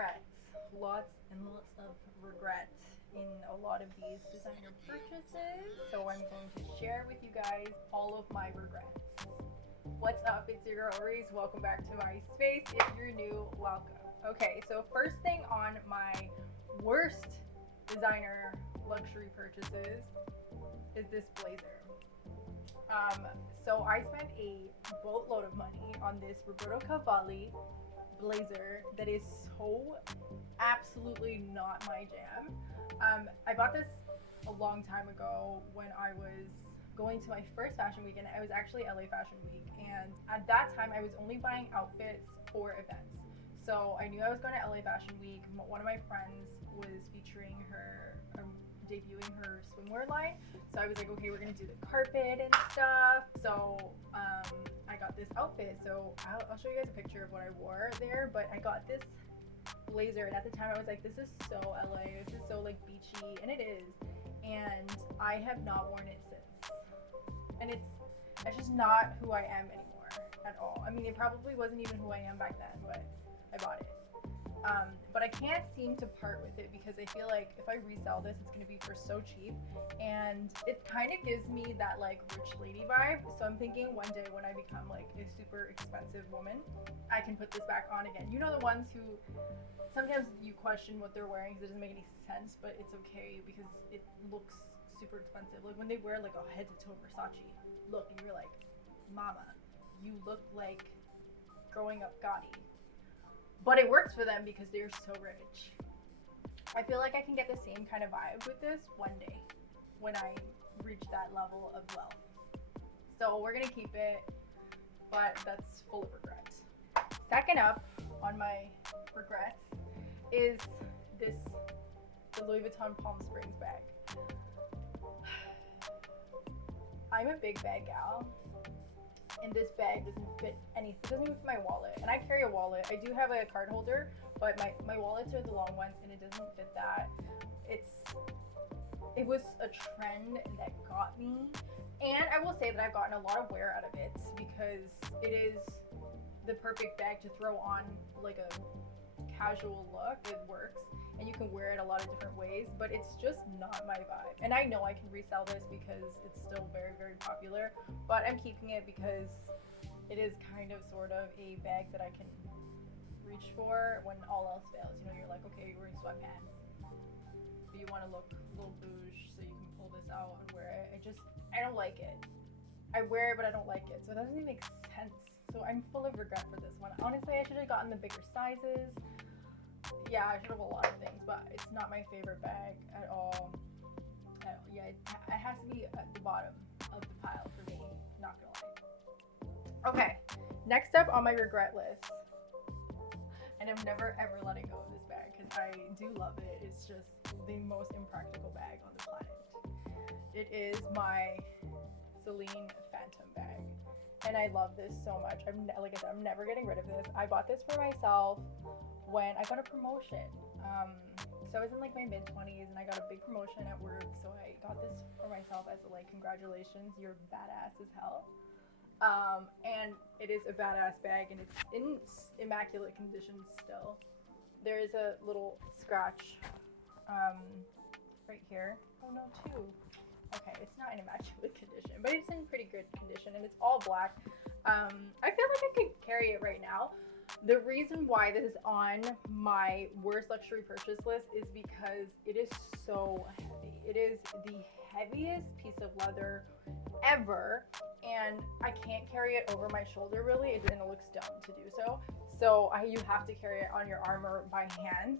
regrets. Lots and lots of regret in a lot of these designer purchases. So I'm going to share with you guys all of my regrets. What's up? It's your girl Reese. Welcome back to my space. If you're new, welcome. Okay, so first thing on my worst designer luxury purchases is this blazer. So I spent a boatload of money on this Roberto Cavalli blazer that is so absolutely not my jam. I bought this a long time ago when I was going to my first fashion week, and it was actually LA Fashion Week, and at that time I was only buying outfits for events. So I knew I was going to LA Fashion Week. One of my friends was featuring her, debuting her swimwear line. So I was like, okay, we're gonna do the carpet and stuff. So I got this outfit. So I'll show you guys a picture of what I wore there. But I got this blazer, and at the time I was like, this is so LA. This is so like beachy, and it is. And I have not worn it since. And it's just not who I am anymore at all. I mean, it probably wasn't even who I am back then, but I bought it. But I can't seem to part with it because I feel like if I resell this, it's going to be for so cheap, and it kind of gives me that like rich lady vibe. So I'm thinking one day when I become like a super expensive woman, I can put this back on again. You know, the ones who sometimes you question what they're wearing because it doesn't make any sense, but it's okay because it looks super expensive. Like when they wear like a head to toe Versace look, and you're like, mama, you look like growing up Gotti. But it works for them because they're so rich. I feel like I can get the same kind of vibe with this one day when I reach that level of wealth. So we're gonna keep it, but that's full of regret. Second up on my regrets is the Louis Vuitton Palm Springs bag. I'm a big bag gal, and this bag doesn't fit anything. It doesn't even fit my wallet, and I carry a wallet. I do have a card holder, but my wallets are the long ones, and it doesn't fit that. It was a trend that got me, and I will say that I've gotten a lot of wear out of it because it is the perfect bag to throw on like a casual look. It works, and you can wear it a lot of different ways, but it's just not my vibe. And I know I can resell this because it's still very, very popular, but I'm keeping it because it is kind of sort of a bag that I can reach for when all else fails. You know, you're like, okay, you're wearing sweatpants, but you want to look a little bouge, so you can pull this out and wear it. I don't like it. I wear it, but I don't like it, so it doesn't even make sense. So I'm full of regret for this one. Honestly, I should have gotten the bigger sizes. Yeah, I should have a lot of things, but it's not my favorite bag at all. Yeah, it has to be at the bottom of the pile for me, not gonna lie. Okay, next up on my regret list, and I'm never ever letting go of this bag because I do love it. It's just the most impractical bag on the planet. It is my Celine Phantom Bag, and I love this so much. Like I said, I'm never getting rid of this. I bought this for myself when I got a promotion. So I was in like my mid-20s and I got a big promotion at work, so I got this for myself as a like, congratulations, you're badass as hell. And it is a badass bag, and it's in immaculate condition still. There is a little scratch right here. Oh no, two. Okay, it's not in immaculate condition, but it's in pretty good condition, and it's all black. I feel like I could carry it right now. The reason why this is on my worst luxury purchase list is because it is so heavy. It is the heaviest piece of leather ever, and I can't carry it over my shoulder really, and it looks dumb to do so. So you have to carry it on your arm or by hand,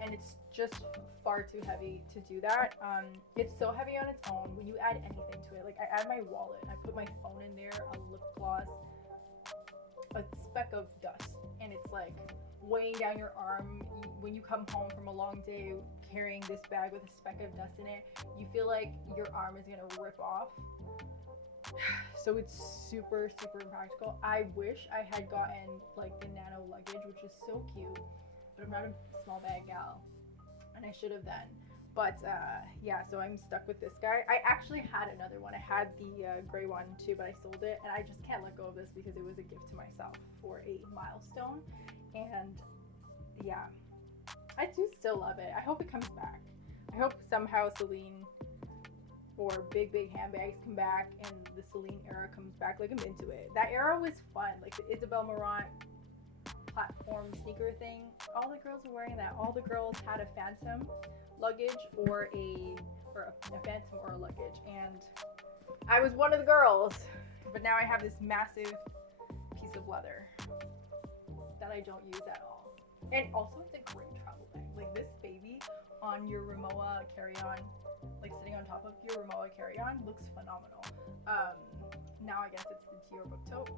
and it's just far too heavy to do that. It's so heavy on its own. When you add anything to it, like I add my wallet, I put my phone in there, a lip gloss, a speck of dust, and it's like weighing down your arm. When you come home from a long day carrying this bag with a speck of dust in it, you feel like your arm is gonna rip off. So it's super, super impractical. I wish I had gotten like the nano luggage, which is so cute, but I'm not a small bag gal, and I should have then. But yeah, so I'm stuck with this guy. I actually had another one. I had the gray one too, but I sold it, and I just can't let go of this because it was a gift to myself for a milestone. And yeah, I do still love it. I hope it comes back. I hope somehow Celine or big handbags come back and the Celine era comes back. Like, I'm into it. That era was fun. Like the Isabel Marant platform sneaker thing. All the girls were wearing that. All the girls had a Phantom luggage or a Phantom or a luggage, and I was one of the girls. But now I have this massive piece of leather that I don't use at all. And also, it's a great travel bag. Like this baby on your Rimowa carry-on, like sitting on top of your Rimowa carry-on, looks phenomenal. Now I guess it's the Dior book tote.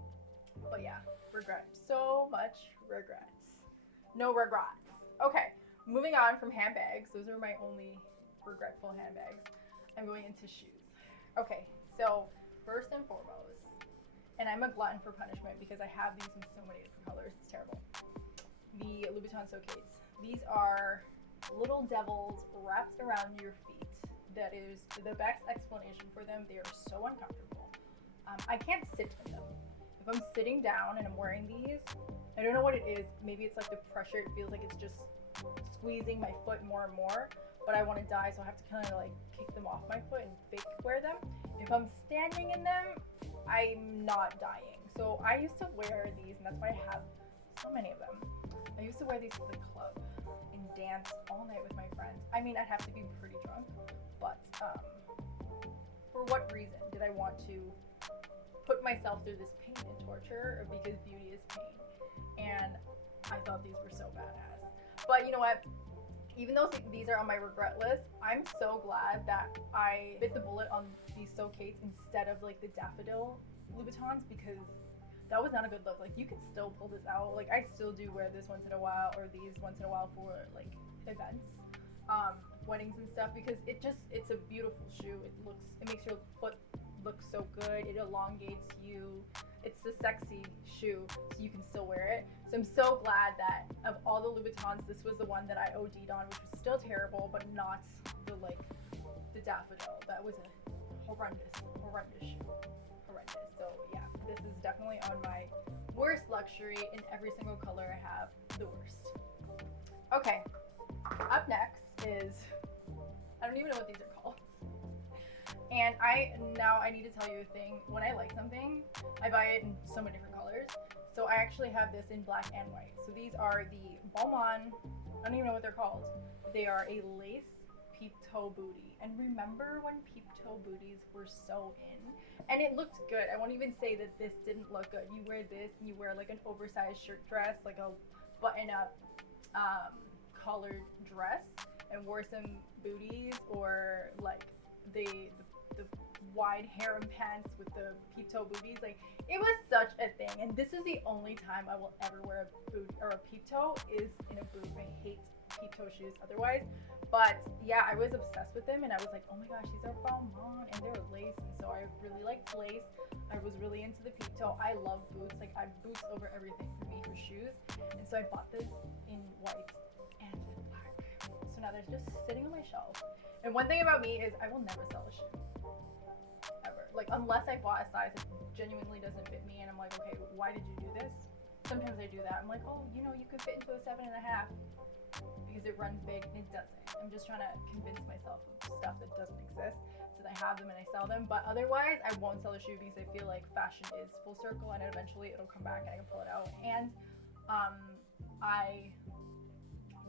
But yeah, regret. So much regrets. No regrets. Okay, moving on from handbags. Those are my only regretful handbags. I'm going into shoes. Okay, so first and foremost, and I'm a glutton for punishment because I have these in so many different colors. It's terrible. The Louboutin Suitcase. These are little devils wrapped around your feet. That is the best explanation for them. They are so uncomfortable. I can't sit in them. If I'm sitting down and I'm wearing these, I don't know what it is. Maybe it's like the pressure. It feels like it's just squeezing my foot more and more. But I want to die, so I have to kind of like kick them off my foot and fake wear them. If I'm standing in them, I'm not dying. So I used to wear these, and that's why I have so many of them. I used to wear these to the club and dance all night with my friends. I mean, I'd have to be pretty drunk, but for what reason did I want to put myself through this pain and torture? Because beauty is pain, and I thought these were so badass. But you know what? Even though these are on my regret list, I'm so glad that I bit the bullet on these Suitcase instead of like the daffodil Louboutins, because that was not a good look. Like, you can still pull this out. Like, I still do wear this once in a while, or these once in a while for like events, weddings and stuff, because it's a beautiful shoe. It makes your foot look so good. It elongates you. It's the sexy shoe, so you can still wear it. So I'm so glad that of all the Louboutins, this was the one that I OD'd on, which was still terrible, but not the daffodil. That was a horrendous shoe. Horrendous. So yeah, this is definitely on my worst luxury. In every single color I have, the worst. Okay, up next is, I don't even know what these are called. And I need to tell you a thing. When I like something, I buy it in so many different colors. So I actually have this in black and white. So these are the Balmain, I don't even know what they're called. They are a lace peep toe booty. And remember when peep toe booties were so in? And it looked good. I won't even say that this didn't look good. You wear this and you wear like an oversized shirt dress, like a button up collared dress, and wore some booties, or like the wide harem pants with the peep toe booties. Like, it was such a thing, and this is the only time I will ever wear a boot or a peep toe is in a boot. I hate peep toe shoes otherwise. But yeah, I was obsessed with them, and I was like, oh my gosh, these are Balmain, and they're lace, and so I really liked lace. I was really into the peep toe. I love boots. Like, I boots over everything for me for shoes, and so I bought this in white and in black. So now they're just sitting on my shelf. And one thing about me is I will never sell a shoe. Ever. Like, unless I bought a size that genuinely doesn't fit me, and I'm like, okay, why did you do this? Sometimes I do that. I'm like, oh, you know, you could fit into a 7.5 because it runs big, and it doesn't. I'm just trying to convince myself of stuff that doesn't exist so that I have them and I sell them. But otherwise, I won't sell a shoe because I feel like fashion is full circle, and eventually it'll come back and I can pull it out. And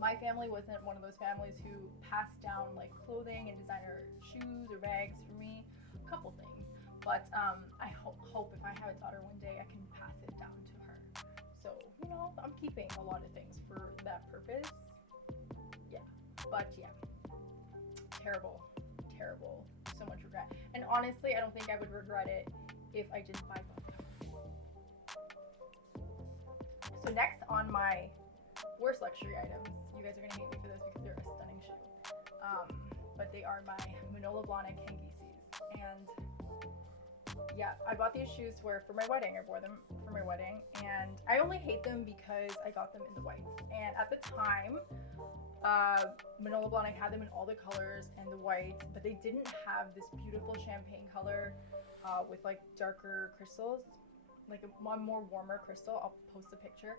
my family wasn't one of those families who passed down like clothing and designer shoes or bags for me. A couple things, but I hope if I have a daughter one day, I can pass it down to her. So, you know, I'm keeping a lot of things for that purpose. Yeah, but yeah, terrible, so much regret. And honestly, I don't think I would regret it if I didn't buy both. So next on my worst luxury items, you guys are gonna hate me for this because they're a stunning shoe, but they are my Manolo Blahnik Hengisis. And yeah, I bought these shoes for my wedding. I wore them for my wedding, and I only hate them because I got them in the whites. And at the time, Manolo Blahnik had them in all the colors and the white, but they didn't have this beautiful champagne color with like darker crystals, like a more warmer crystal. I'll post a picture.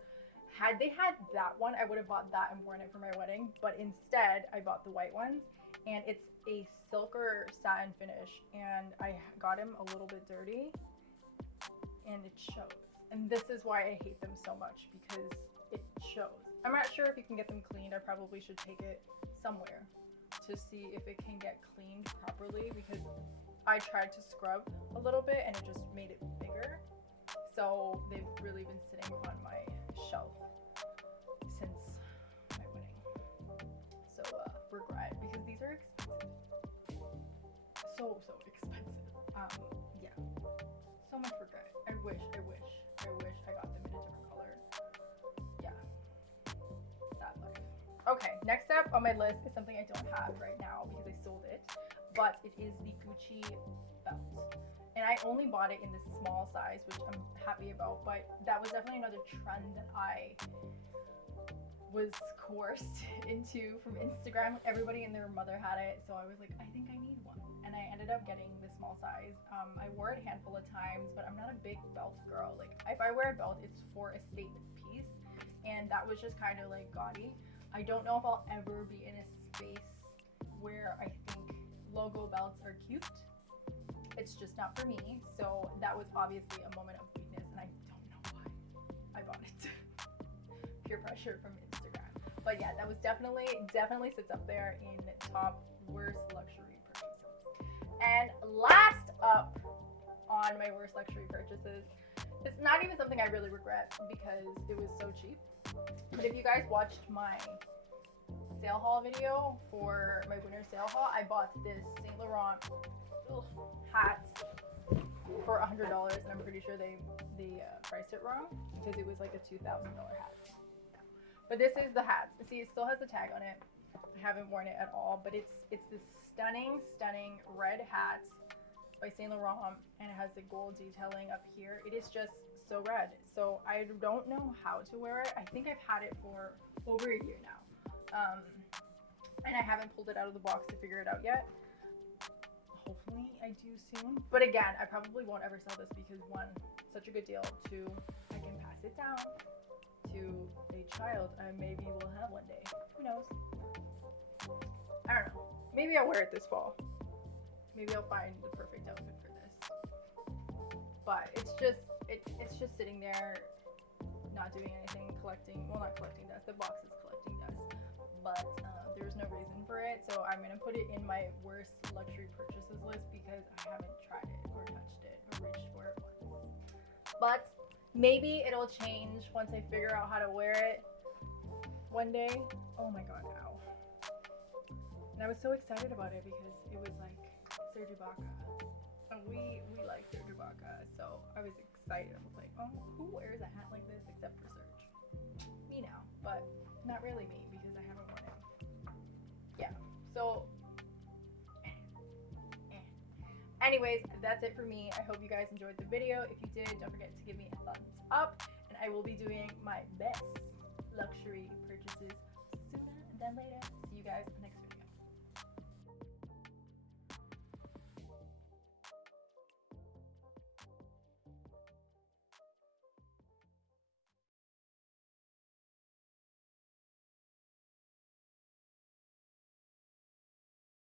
Had they had that one, I would have bought that and worn it for my wedding, but instead I bought the white ones, and it's a silker satin finish, and I got them a little bit dirty, and it shows. And this is why I hate them so much, because it shows. I'm not sure if you can get them cleaned. I probably should take it somewhere to see if it can get cleaned properly, because I tried to scrub a little bit and it just made it bigger. So they've really been sitting on my shelf since my wedding. So regret, because these are expensive. So expensive. Yeah. So much regret. I wish I got them in a different color. Yeah. Sad life. Okay, next up on my list is something I don't have right now because I sold it, but it is the Gucci belt. And I only bought it in this small size, which I'm happy about, but that was definitely another trend that I was coerced into from Instagram. Everybody and their mother had it, so I was like, I think I need one. And I ended up getting the small size. I wore it a handful of times, but I'm not a big belt girl. Like, if I wear a belt, it's for a statement piece, and that was just kind of like gaudy. I don't know if I'll ever be in a space where I think logo belts are cute. It's just not for me. So that was obviously a moment of weakness, and I don't know why I bought it. Peer pressure from Instagram. But yeah, that was definitely sits up there in top worst luxury purchases. And last up on my worst luxury purchases, it's not even something I really regret because it was so cheap. But if you guys watched my sale haul video for my winter sale haul, I bought this Saint Laurent hat for $100, and I'm pretty sure they priced it wrong because it was like a $2,000 hat. But this is the hat. See, it still has the tag on it. I haven't worn it at all, but it's this stunning red hat by Saint Laurent, and it has the gold detailing up here. It is just so red. So I don't know how to wear it. I think I've had it for over a year now, and I haven't pulled it out of the box to figure it out yet. Hopefully I do soon. But again, I probably won't ever sell this because one, such a good deal. Two, I can pass it down to a child I maybe will have one day. Who knows? I don't know. Maybe I'll wear it this fall. Maybe I'll find the perfect outfit for this. But it's just sitting there, not doing anything, not collecting dust. The box is collecting dust. But there's no reason for it, so I'm gonna put it in my worst luxury purchases list because I haven't tried it or touched it or reached for it once. But maybe it'll change once I figure out how to wear it one day. Oh my god, ow. And I was so excited about it because it was like Serge Ibaka. And we like Serge Ibaka, so I was excited. I was like, oh, who wears a hat like this except for Serge? Me now, but not really me because I haven't worn it. Yeah, so anyways, that's it for me. I hope you guys enjoyed the video. If you did, don't forget to give me a thumbs up, and I will be doing my best luxury purchases sooner than later. See you guys next